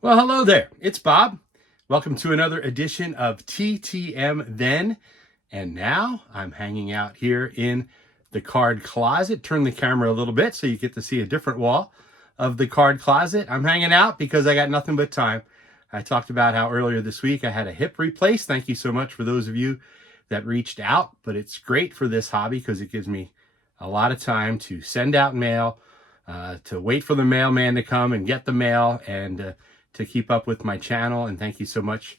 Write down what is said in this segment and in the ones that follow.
Well, hello there. It's Bob. Welcome to another edition of TTM Then and Now. I'm hanging out here in the card closet. Turn the camera a little bit so you get to see a different wall of the card closet. I'm hanging out because I got nothing but time. I talked about how earlier this week I had a hip replaced. Thank you so much for those of you that reached out, but it's great for this hobby because it gives me a lot of time to send out mail, to wait for the mailman to come and get the mail, and to keep up with my channel. And thank you so much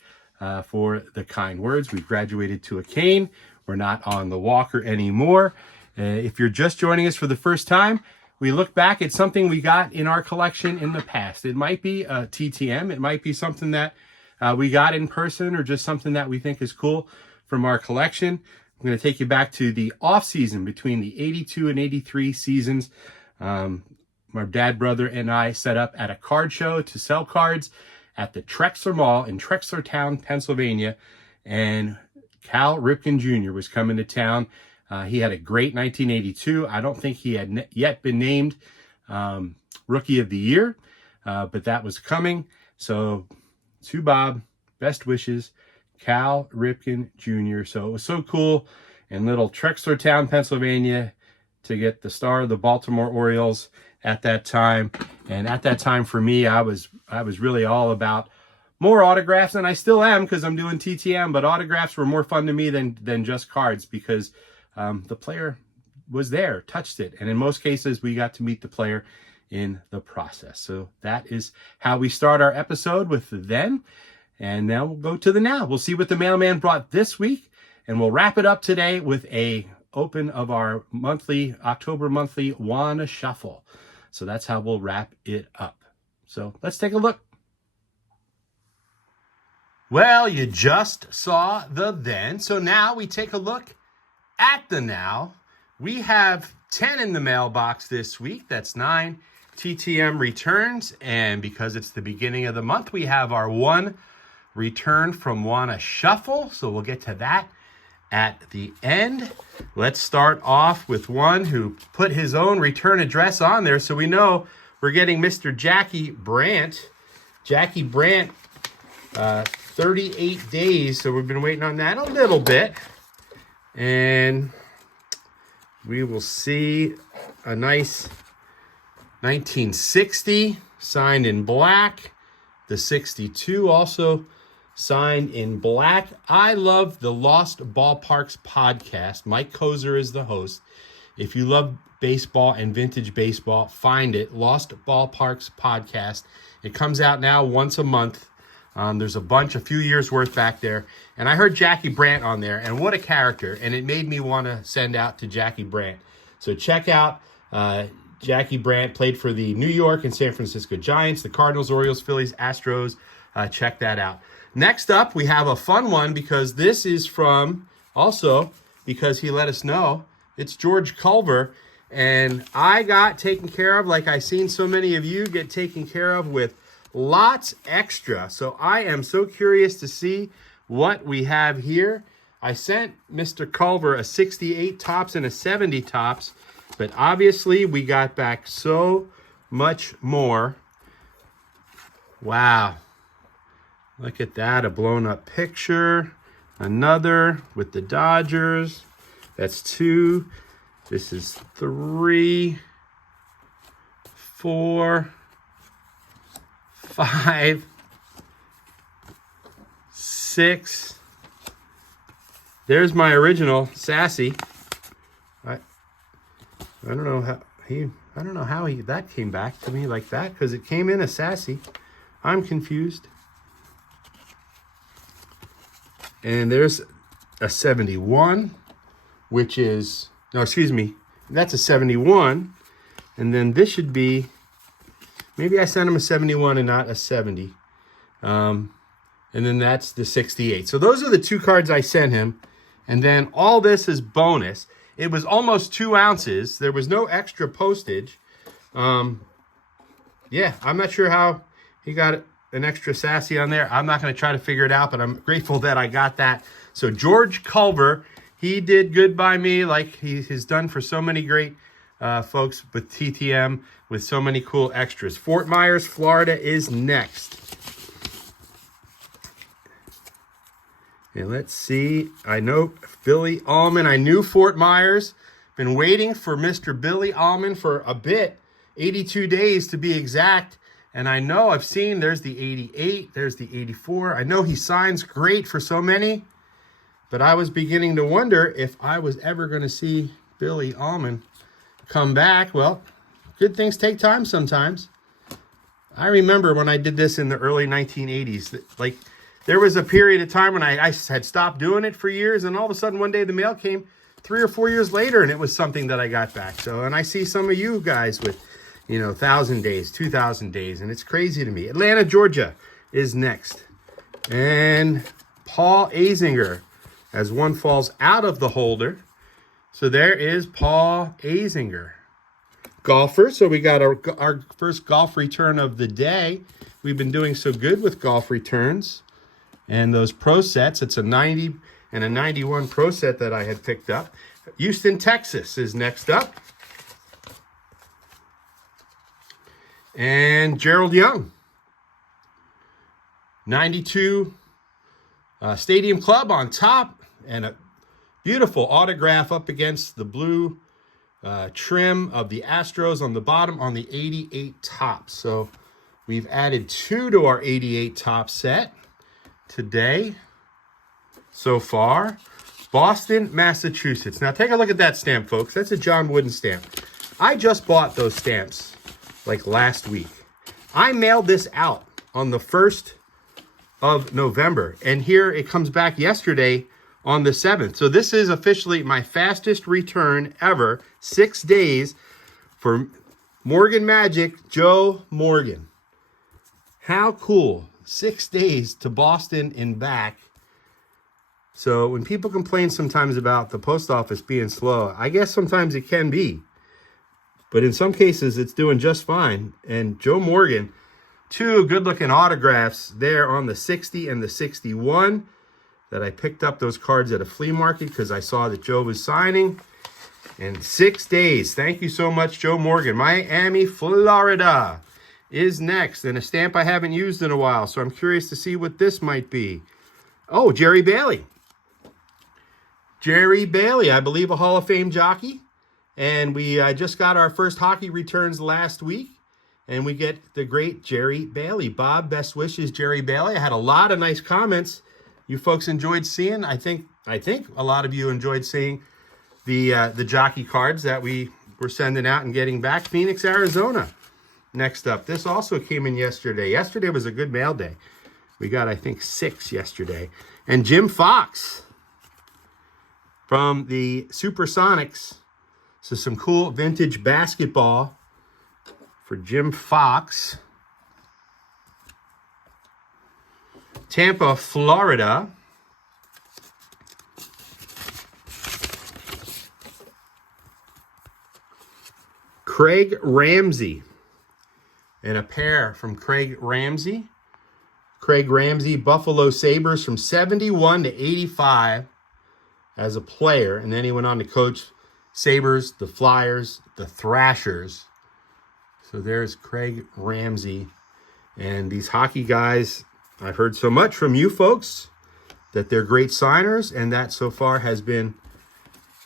for the kind words. We've graduated to a cane. We're not on the walker anymore. If you're just joining us for the first time, we look back at something we got in our collection in the past. It might be a TTM. It might be something that we got in person, or just something that we think is cool from our collection. I'm going to take you back to the off season between the 82 and 83 seasons. My dad, brother, and I set up at a card show to sell cards at the Trexler Mall in Trexlertown, Pennsylvania. And Cal Ripken Jr. was coming to town. He had a great 1982. I don't think he had yet been named Rookie of the Year, but that was coming. So to Bob, best wishes, Cal Ripken Jr. So it was so cool in little Trexlertown, Pennsylvania, to get the star of the Baltimore Orioles at that time. And at that time for me, I was really all about more autographs, and I still am because I'm doing TTM, but autographs were more fun to me than just cards, because the player was there, touched it, and in most cases we got to meet the player in the process. So that is how we start our episode, with the then, and now we'll go to the now. We'll see what the mailman brought this week, and we'll wrap it up today with a open of our October monthly Wanna Shuffle. So that's how we'll wrap it up. So let's take a look. Well, you just saw the then. So now we take a look at the now. We have 10 in the mailbox this week. That's 9 TTM returns. And because it's the beginning of the month, we have our 1 return from Wanna Shuffle. So we'll get to that at the end. Let's start off with one who put his own return address on there, so we know we're getting Mr. Jackie Brandt. Jackie Brandt, 38 days, so we've been waiting on that a little bit. And we will see a nice 1960 signed in black. The 62 also signed in black. I love the Lost Ballparks podcast. Mike Kozer is the host. If you love baseball and vintage baseball, find it. Lost Ballparks podcast. It comes out now once a month. There's a few years worth back there. And I heard Jackie Brandt on there, and what a character. And it made me want to send out to Jackie Brandt. So check out Jackie Brandt. Played for the New York and San Francisco Giants, the Cardinals, Orioles, Phillies, Astros. Check that out. Next up, we have a fun one, because this is from, also because he let us know, it's George Culver, and I got taken care of like I've seen so many of you get taken care of, with lots extra. So I am so curious to see what we have here. I sent Mr. Culver a 68 tops and a 70 tops, but obviously we got back so much more. Wow. Look at that, a blown up picture. Another with the Dodgers. That's 2. This is 3, 4, 5, 6. There's my original Sassy. I don't know how that came back to me like that, because it came in a Sassy. I'm confused. And there's a 71, which is, no, excuse me, that's a 71. And then this should be, maybe I sent him a 71 and not a 70. And then that's the 68. So those are the 2 cards I sent him. And then all this is bonus. It was almost 2 ounces. There was no extra postage. Yeah, I'm not sure how he got an extra Sassy on there. I'm not going to try to figure it out, but I'm grateful that I got that. So George Culver, he did good by me, like he has done for so many great folks with TTM, with so many cool extras. Fort Myers, Florida is next. And let's see. I know Billy Allman. I knew Fort Myers. Been waiting for Mr. Billy Allman for a bit. 82 days to be exact. And I know I've seen there's the 88. There's the 84. I know he signs great for so many. But I was beginning to wonder if I was ever going to see Billy Allman come back. Well, good things take time sometimes. I remember when I did this in the early 1980s. Like, there was a period of time when I had stopped doing it for years, and all of a sudden one day the mail came 3 or 4 years later, and it was something that I got back. So, and I see some of you guys with, 1,000 days, 2,000 days, and it's crazy to me. Atlanta, Georgia is next. And Paul Azinger, as one falls out of the holder. So there is Paul Azinger. Golfer, so we got our first golf return of the day. We've been doing so good with golf returns. And those pro sets, it's a 90 and a 91 pro set that I had picked up. Houston, Texas is next up. And Gerald Young. 92 Stadium Club on top. And a beautiful autograph up against the blue trim of the Astros on the bottom on the 88 top. So we've added 2 to our 88 top set today so far. Boston, Massachusetts. Now take a look at that stamp, folks. That's a John Wooden stamp. I just bought those stamps like last week. I mailed this out on the 1st of November. And here it comes back yesterday on the 7th. So this is officially my fastest return ever. 6 days for Morgan Magic, Joe Morgan. How cool. 6 days to Boston and back. So when people complain sometimes about the post office being slow, I guess sometimes it can be. But in some cases, it's doing just fine. And Joe Morgan, 2 good-looking autographs there on the 60 and the 61 that I picked up those cards at a flea market because I saw that Joe was signing. And 6 days. Thank you so much, Joe Morgan. Miami, Florida is next. And a stamp I haven't used in a while, so I'm curious to see what this might be. Oh, Jerry Bailey. Jerry Bailey, I believe a Hall of Fame jockey. And we just got our first hockey returns last week. And we get the great Jerry Bailey. Bob, best wishes, Jerry Bailey. I had a lot of nice comments you folks enjoyed seeing. I think a lot of you enjoyed seeing the jockey cards that we were sending out and getting back. Phoenix, Arizona. Next up, this also came in yesterday. Yesterday was a good mail day. We got, I think, 6 yesterday. And Jim Fox from the Supersonics. So some cool vintage basketball for Jim Fox. Tampa, Florida. Craig Ramsey. And a pair from Craig Ramsey. Craig Ramsey, Buffalo Sabres from 71 to 85 as a player. And then he went on to coach Sabres, the Flyers, the Thrashers. So there's Craig Ramsey. And these hockey guys, I've heard so much from you folks that they're great signers, and that so far has been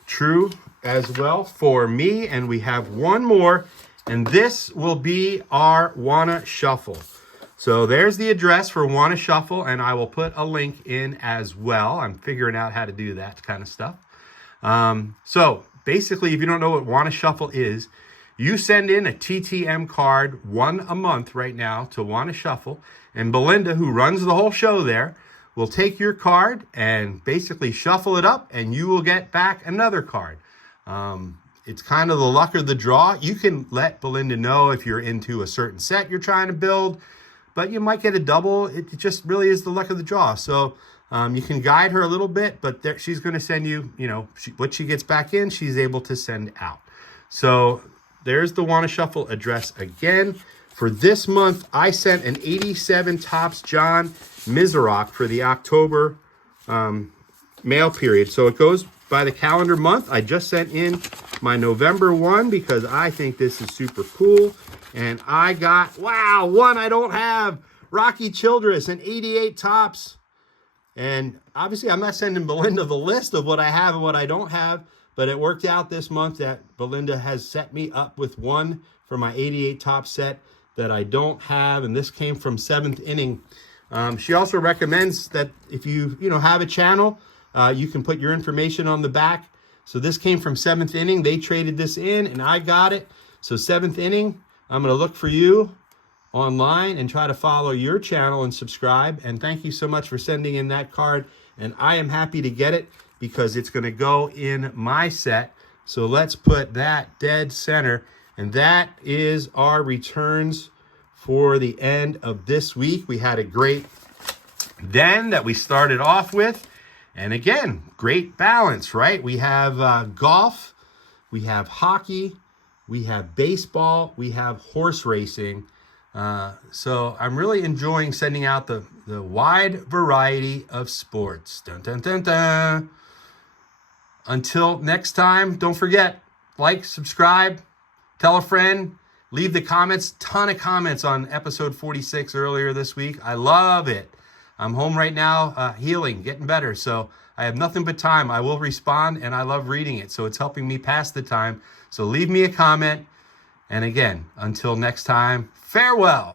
true as well for me. And we have one more, and this will be our Wanna Shuffle. So there's the address for Wanna Shuffle, and I will put a link in as well. I'm figuring out how to do that kind of stuff. So basically, if you don't know what Wanna Shuffle is, you send in a TTM card, 1 a month right now, to Wanna Shuffle, and Belinda, who runs the whole show there, will take your card and basically shuffle it up, and you will get back another card. It's kind of the luck of the draw. You can let Belinda know if you're into a certain set you're trying to build, but you might get a double. It just really is the luck of the draw. So you can guide her a little bit, but she's going to send you, what she gets back in, she's able to send out. So there's the Wanna Shuffle address again. For this month, I sent an 87 Topps John Miserock for the October mail period. So it goes by the calendar month. I just sent in my November one because I think this is super cool. And I got, wow, one I don't have. Rocky Childress, an 88 Topps And obviously, I'm not sending Belinda the list of what I have and what I don't have, but it worked out this month that Belinda has set me up with one for my 88 top set that I don't have, and this came from 7th Inning. She also recommends that if you have a channel, you can put your information on the back. So this came from 7th Inning. They traded this in, and I got it. So 7th Inning, I'm going to look for you online and try to follow your channel and subscribe. And thank you so much for sending in that card. And I am happy to get it because it's going to go in my set. So let's put that dead center. And that is our returns for the end of this week. We had a great den that we started off with. And again, great balance, right? We have golf, we have hockey, we have baseball, we have horse racing. So I'm really enjoying sending out the wide variety of sports. Dun, dun, dun, dun. Until next time, don't forget, like, subscribe, tell a friend, leave the comments. Ton of comments on episode 46 earlier this week. I love it. I'm home right now, healing, getting better. So I have nothing but time. I will respond, and I love reading it. So it's helping me pass the time. So leave me a comment. And again, until next time, farewell.